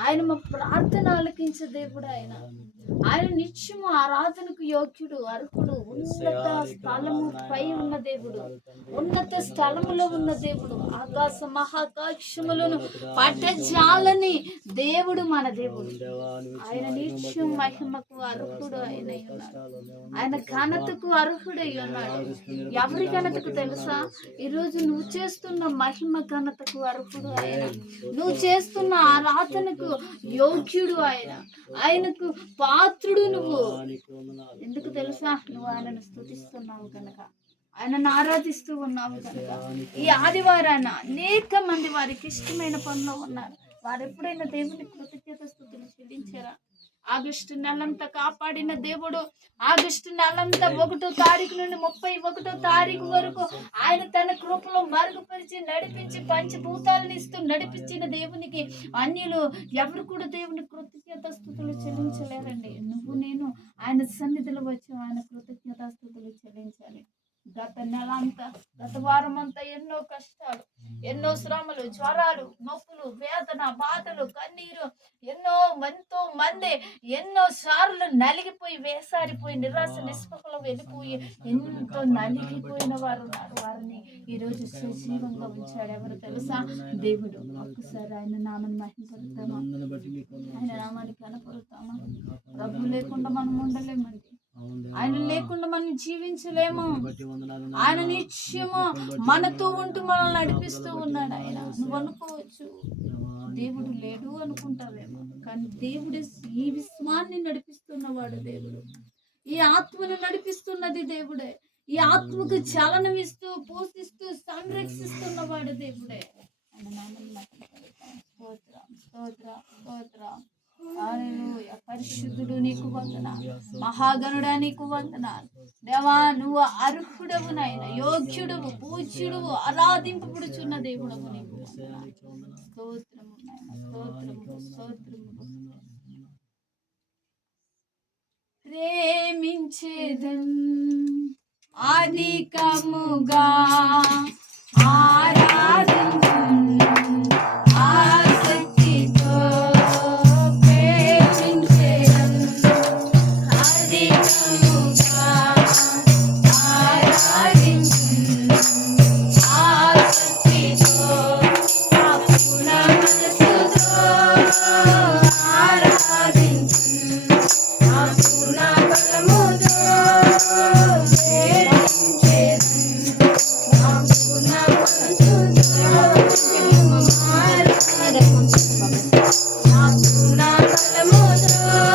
ఆయన మా ప్రార్థన ఆలకించే దేవుడు ఆయన. ఆయన నిత్యము ఆరాధనకు యోగ్యుడు అర్హుడు ఉన్నత స్థలము పై ఉన్న దేవుడు. ఉన్నత స్థలములో ఉన్న దేవుడు. ఆకాశ మహాకాక్షములను పట్టజాలని దేవుడు మన దేవుడు. ఆయన నిత్యం మహిమకు అర్హుడు ఆయన ఆయన ఘనతకు అర్హుడై ఉన్నాడు. ఎవరి ఘనతకు తెలుసా? ఈరోజు నువ్వు చేస్తున్న మహిమ ఘనతకు అర్హుడు ఆయన. నువ్వు చేస్తున్న ఆరాధనకు యోగ్యుడు ఆయన. ఆయనకు పాత్రుడు నువ్వు. ఎందుకు తెలుసా? నువ్వు ఆయనను స్థుతిస్తున్నావు కనుక ఆయనను ఆరాధిస్తూ ఉన్నావు కనుక ఈ ఆదివారాన అనేక మంది వారికి ఇష్టమైన పనిలో ఉన్నారు. వారు ఎప్పుడైనా దేవుని కృతజ్ఞత స్థుతులు చెల్లించారా? ఆగస్టు నెలంతా కాపాడిన దేవుడు ఆగస్టు నెలంతా ఒకటో తారీఖు నుండి ముప్పై ఒకటో తారీఖు వరకు ఆయన తన కృపలో మరుగుపరిచి నడిపించి పంచభూతాలను ఇస్తూ నడిపించిన దేవునికి అన్యులు ఎవరు కూడా దేవుని కృతజ్ఞత స్థుతులు చెల్లించలేరండి. నువ్వు నేను ఆయన సన్నిధిలో వచ్చి ఆయన కృతజ్ఞత స్థుతులు చెల్లించాలి. గత నెల అంతా గత వారం అంతా ఎన్నో కష్టాలు ఎన్నో శ్రమలు జ్వరాలు నొప్పులు వేదన బాధలు కన్నీరు ఎన్నో ఎంతో మంది ఎన్నో సార్లు నలిగిపోయి వేసారిపోయి నిరాశ నిస్పృహలో వెళ్ళిపోయి ఎంతో నలిగిపోయిన వారు ఉన్నారు వారిని. ఈరోజు సజీవంగా ఉంచాడు ఎవరు తెలుసా? దేవుడు. ఒక్కసారి ఆయన నామని మహిమపడతామా ఆయన నామాన్ని కనపడతామా ప్రభు లేకుండా మనం ఉండలేమండి. ఆయన లేకుండా మనం జీవించలేము. ఆయన నిత్యము మనతో ఉంటూ మనల్ని నడిపిస్తూ ఉన్నాడు ఆయన. నువ్వు అనుకోవచ్చు. దేవుడు లేడు అనుకుంటావేమో. కానీ దేవుడు ఈ విశ్వాన్ని నడిపిస్తున్నవాడు దేవుడు. ఈ ఆత్మను నడిపిస్తున్నది దేవుడే. ఈ ఆత్మకు చలనం ఇస్తూ పోషిస్తూ సంరక్షిస్తున్నవాడు దేవుడే. స్తోత్రం స్తోత్రం స్తోత్రం. పరిశుద్ధుడు నీకు వందనాలు. మహాగణుడా నీకు వందనాలు. దేవా నువ్వు అర్హుడవు నాయన యోగ్యుడవు పూజ్యుడవు ఆరాధింపబడుచున్న దేవుడవు నీకు స్తోత్రము స్తోత్రము స్తోత్రము. ప్రేమించేదన్ అధికముగా ఆరా